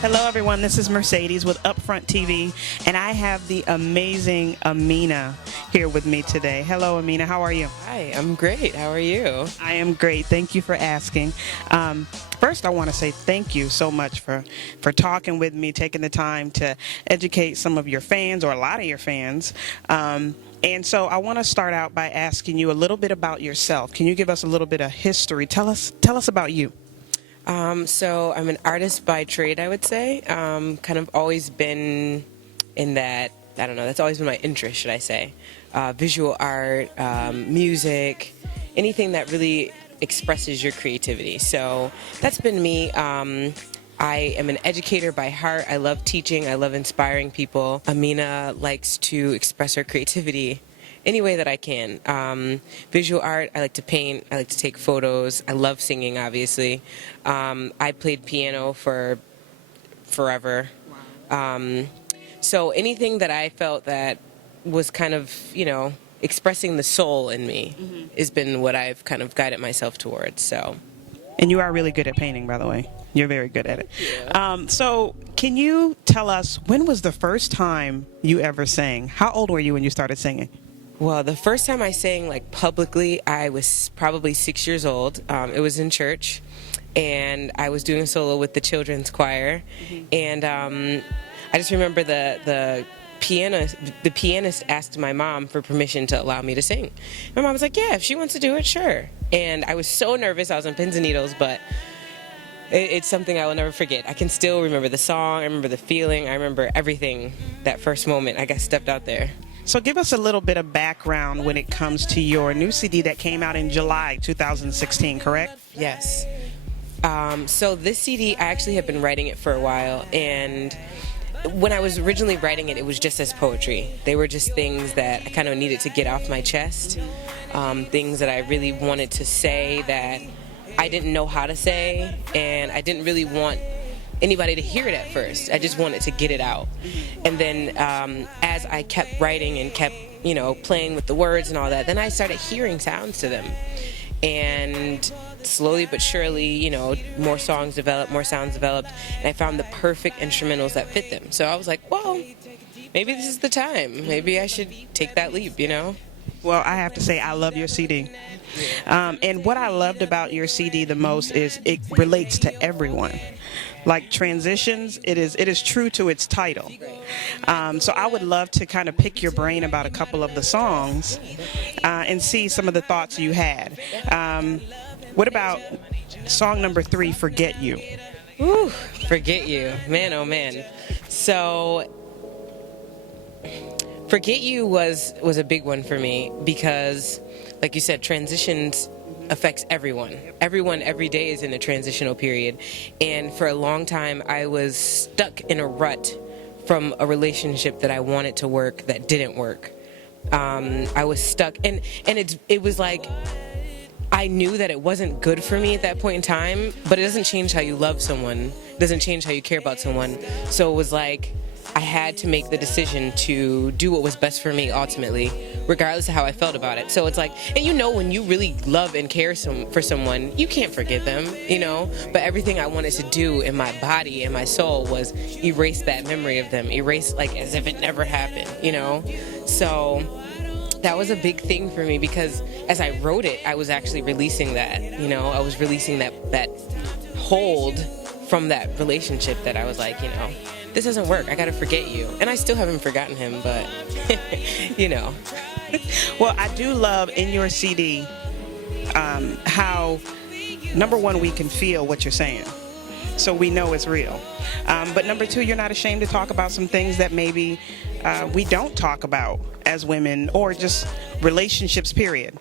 Hello, everyone. This is Mercedes with Upfront TV, and I have the amazing Amina here with me today. Hello, Amina. How are you? Hi, I'm great. How are you? I am great. Thank you for asking. First, I want to say thank you so much for talking with me, taking the time to educate some of your fans, or a lot of your fans. And so I want to start out by asking you a little bit about yourself. Can you give us a little bit of history? Tell us about you. So I'm an artist by trade, I would say. Kind of always been in that, I don't know, that's always been my interest, should I say. Visual art, music, anything that really expresses your creativity. So that's been me. I am an educator by heart. I love teaching. I love inspiring people. Amina likes to express her creativity any way that I can. Visual art, I like to paint, I like to take photos, I love singing, obviously. I played piano for forever. Wow. So anything that I felt that was kind of, you know, expressing the soul in me has been what I've kind of guided myself towards. So. And you are really good at painting, by the way. You're very good at it. Yeah. So can you tell us, when was the first time you ever sang? How old were you when you started singing? Well, the first time I sang like publicly, I was probably 6 years old. It was in church, and I was doing a solo with the children's choir. And I just remember the pianist asked my mom for permission to allow me to sing. My mom was like, "Yeah, if she wants to do it, sure." And I was so nervous. I was on pins and needles, but it's something I will never forget. I can still remember the song. I remember the feeling. I remember everything. That first moment I got stepped out there. So give us a little bit of background when it comes to your new CD that came out in July 2016, correct? Yes. So this CD, I actually have been writing it for a while, and when I was originally writing it, it was just as poetry. They were just things that I kind of needed to get off my chest, things that I really wanted to say that I didn't know how to say, and I didn't really want anybody to hear it at first. I just wanted to get it out. And then as I kept writing and kept, you know, playing with the words and all that, then I started hearing sounds to them. And slowly but surely, you know, more songs developed, more sounds developed, and I found the perfect instrumentals that fit them. So I was like, well, maybe this is the time. Maybe I should take that leap, you know? Well, I have to say, I love your CD. And what I loved about your CD the most is it relates to everyone. Like Transitions, it is true to its title. So I would love to kind of pick your brain about a couple of the songs and see some of the thoughts you had. What about song number 3, Forget You? Ooh, Forget You. Man, oh man. So Forget You was a big one for me because, like you said, transitions affects everyone. Everyone every day is in a transitional period. And for a long time, I was stuck in a rut from a relationship that I wanted to work that didn't work. I was stuck, and it was like, I knew that it wasn't good for me at that point in time, but it doesn't change how you love someone. It doesn't change how you care about someone. So it was like, I had to make the decision to do what was best for me ultimately, regardless of how I felt about it. So it's like, and you know, when you really love and care for someone, you can't forget them, you know? But everything I wanted to do in my body and my soul was erase that memory of them, erase like as if it never happened, you know? So that was a big thing for me because as I wrote it, I was actually releasing that, you know? I was releasing that hold from that relationship that I was like, you know, this doesn't work. I gotta forget you. And I still haven't forgotten him, but, you know. Well, I do love in your CD how, number one, we can feel what you're saying. So we know it's real. But number two, you're not ashamed to talk about some things that maybe we don't talk about as women, or just relationships, period.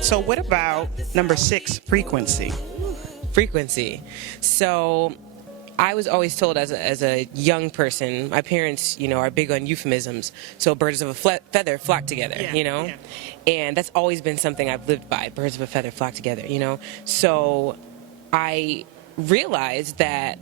So what about number 6, frequency? Frequency. So I was always told as a young person, my parents, you know, are big on euphemisms. So birds of a feather flock together, you know? Yeah. And that's always been something I've lived by. Birds of a feather flock together, you know? So I realized that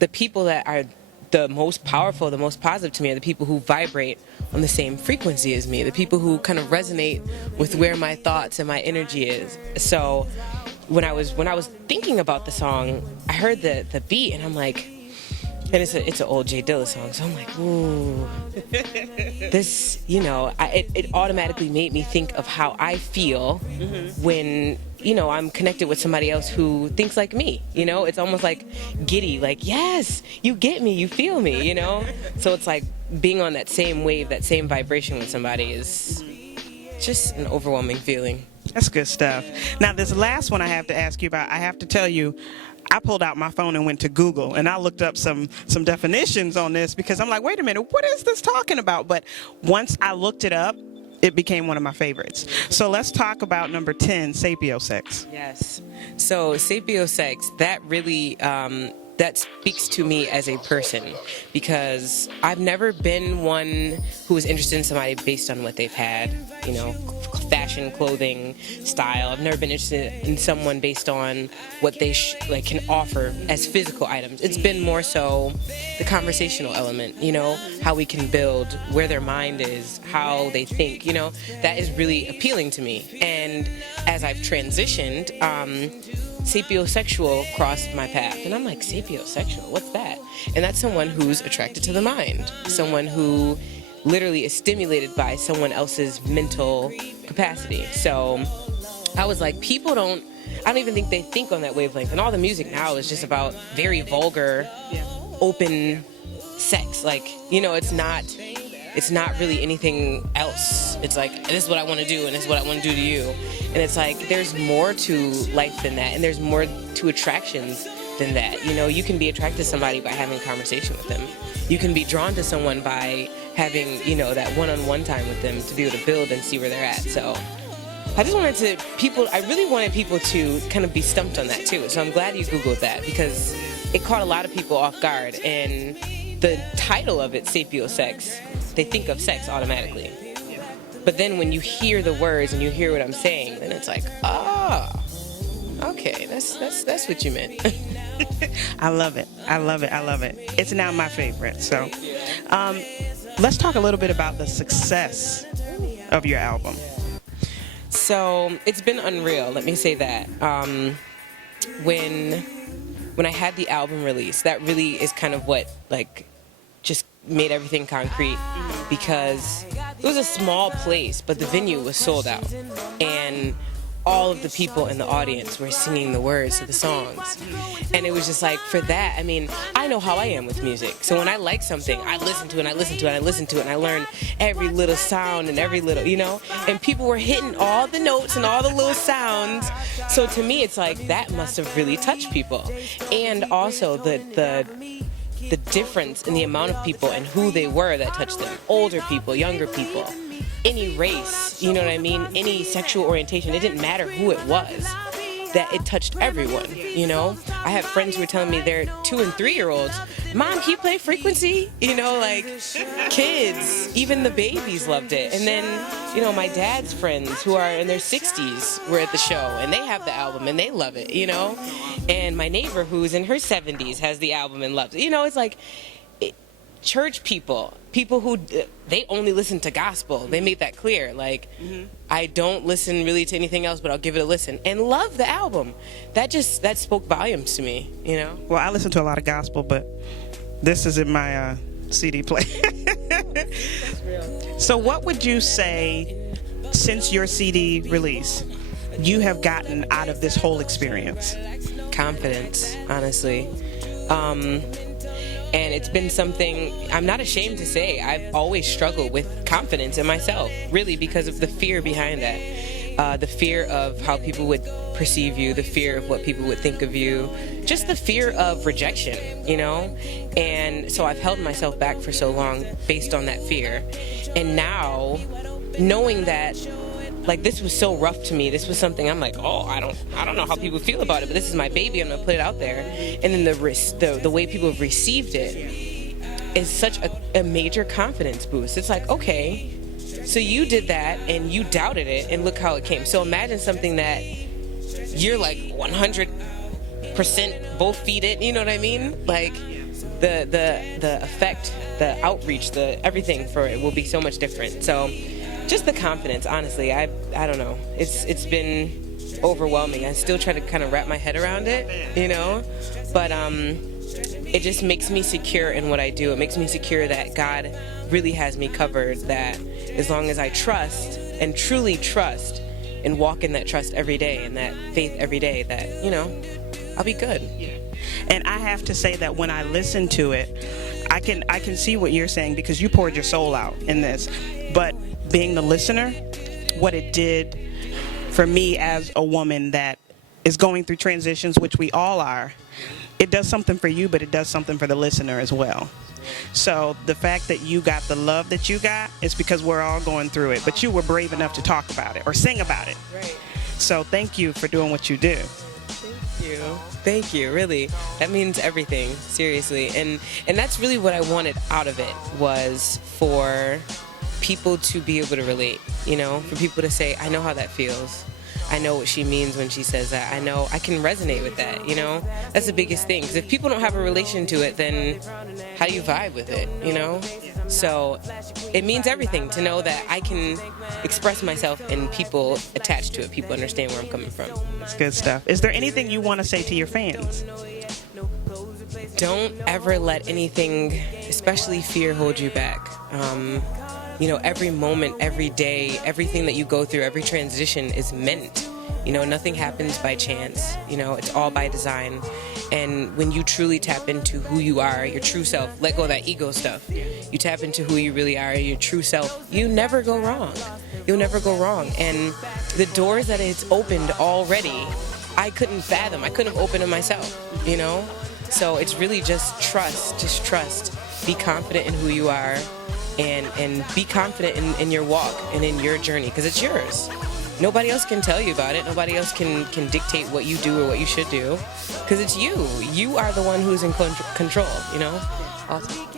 the people that are the most powerful, the most positive to me are the people who vibrate on the same frequency as me, the people who kind of resonate with where my thoughts and my energy is. So when I was thinking about the song, I heard the beat and I'm like, And it's an old Jay Dilla song, so I'm like, ooh, this, it automatically made me think of how I feel when, I'm connected with somebody else who thinks like me, It's almost like giddy, like, yes, you get me, you feel me, So it's like being on that same wave, that same vibration with somebody is just an overwhelming feeling. That's good stuff. Now, this last one I have to ask you about, I have to tell you, I pulled out my phone and went to Google, and I looked up some definitions on this because I'm like, wait a minute, what is this talking about? But once I looked it up, it became one of my favorites. So let's talk about number 10, sapiosex. Yes. So sapiosex, that really that speaks to me as a person, because I've never been one who was interested in somebody based on what they've had, fashion, clothing, style. I've never been interested in someone based on what they can offer as physical items. It's been more so the conversational element, how we can build, where their mind is, how they think, that is really appealing to me. And as I've transitioned, sapiosexual crossed my path, and I'm like, sapiosexual, what's that? And that's someone who's attracted to the mind, someone who literally is stimulated by someone else's mental capacity. So I was like, I don't even think they think on that wavelength, and all the music now is just about very vulgar, open sex. Like, it's not really anything else. It's like, this is what I want to do, and this is what I want to do to you. And it's like, there's more to life than that, and there's more to attractions than that. You can be attracted to somebody by having a conversation with them. You can be drawn to someone by having, that one-on-one time with them to be able to build and see where they're at. So I really wanted people to kind of be stumped on that too. So I'm glad you Googled that, because it caught a lot of people off guard. And the title of it, sapiosex, they think of sex automatically. But then when you hear the words and you hear what I'm saying, then it's like, okay, that's what you meant. I love it. I love it. I love it. It's now my favorite. So let's talk a little bit about the success of your album. So it's been unreal, let me say that. When I had the album release, that really is kind of what just made everything concrete, because it was a small place, but the venue was sold out, and all of the people in the audience were singing the words to the songs. And it was just like, for that, I know how I am with music. So when I like something, I listen to it, and I listen to it, and I listen to it, and I learn every little sound and every little, and people were hitting all the notes and all the little sounds. So to me, it's like, that must have really touched people. And also the difference in the amount of people and who they were that touched them. Older people, younger people, any race, any sexual orientation. It didn't matter who it was, that it touched everyone, I have friends who are telling me they're 2 and 3-year-olds. Mom, can you play Frequency? Kids, even the babies loved it. And then, my dad's friends who are in their 60s were at the show, and they have the album and they love it, And my neighbor who's in her 70s has the album and loves it. It's like, church people who they only listen to gospel. They made that clear. I don't listen really to anything else, but I'll give it a listen, and love the album. That spoke volumes to me, Well, I listen to a lot of gospel, but this is in my CD player. That's real. So what would you say, since your CD release, you have gotten out of this whole experience? Confidence, honestly. And it's been something I'm not ashamed to say. I've always struggled with confidence in myself, really, because of the fear behind that. The fear of how people would perceive you, the fear of what people would think of you, just the fear of rejection, And so I've held myself back for so long based on that fear. And now, knowing that, this was so rough to me. This was something I'm like, I don't know how people feel about it, but this is my baby. I'm gonna put it out there. And then the way people have received it is such a major confidence boost. It's like, okay, so you did that and you doubted it, and look how it came. So imagine something that you're 100% both feet in. You know what I mean? The effect, the outreach, the everything for it will be so much different. So. Just the confidence, honestly, I don't know. It's been overwhelming. I still try to kind of wrap my head around it, But it just makes me secure in what I do. It makes me secure that God really has me covered, that as long as I trust and truly trust and walk in that trust every day and that faith every day, that, I'll be good. And I have to say that when I listen to it, I can see what you're saying, because you poured your soul out in this. But being the listener, what it did for me as a woman that is going through transitions, which we all are, it does something for you, but it does something for the listener as well. So the fact that you got the love that you got is because we're all going through it, but you were brave enough to talk about it or sing about it. Right. So thank you for doing what you do. Thank you, really. That means everything, seriously. And that's really what I wanted out of it, was for people to be able to relate, for people to say, I know how that feels. I know what she means when she says that. I know I can resonate with that, That's the biggest thing. Because if people don't have a relation to it, then how do you vibe with it, So it means everything to know that I can express myself and people attach to it. People understand where I'm coming from. That's good stuff. Is there anything you want to say to your fans? Don't ever let anything, especially fear, hold you back. Every moment, every day, everything that you go through, every transition is meant. Nothing happens by chance. It's all by design. And when you truly tap into who you are, your true self, let go of that ego stuff. You tap into who you really are, your true self, you never go wrong. You'll never go wrong. And the doors that it's opened already, I couldn't fathom. I couldn't have opened them myself, So it's really just trust. Be confident in who you are. And be confident in your walk and in your journey, because it's yours. Nobody else can tell you about it. Nobody else can dictate what you do or what you should do, because it's you. You are the one who's in control, Awesome.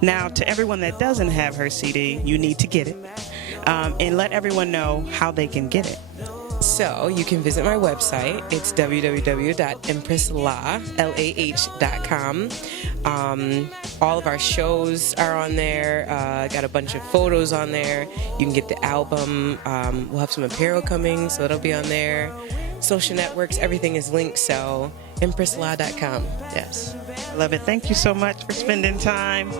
Now, to everyone that doesn't have her CD, you need to get it. And let everyone know how they can get it. So you can visit my website. It's www.empresslahbee.com. All of our shows are on there. Got a bunch of photos on there. You can get the album. We'll have some apparel coming, so it'll be on there. Social networks, everything is linked. So empresslahbee.com. Yes. Love it. Thank you so much for spending time.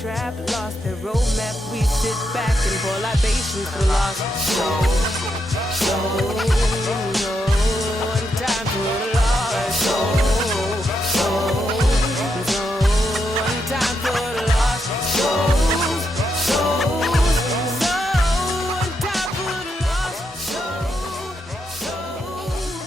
Trap, lost the roadmap. We sit back and pull our patience for lost. So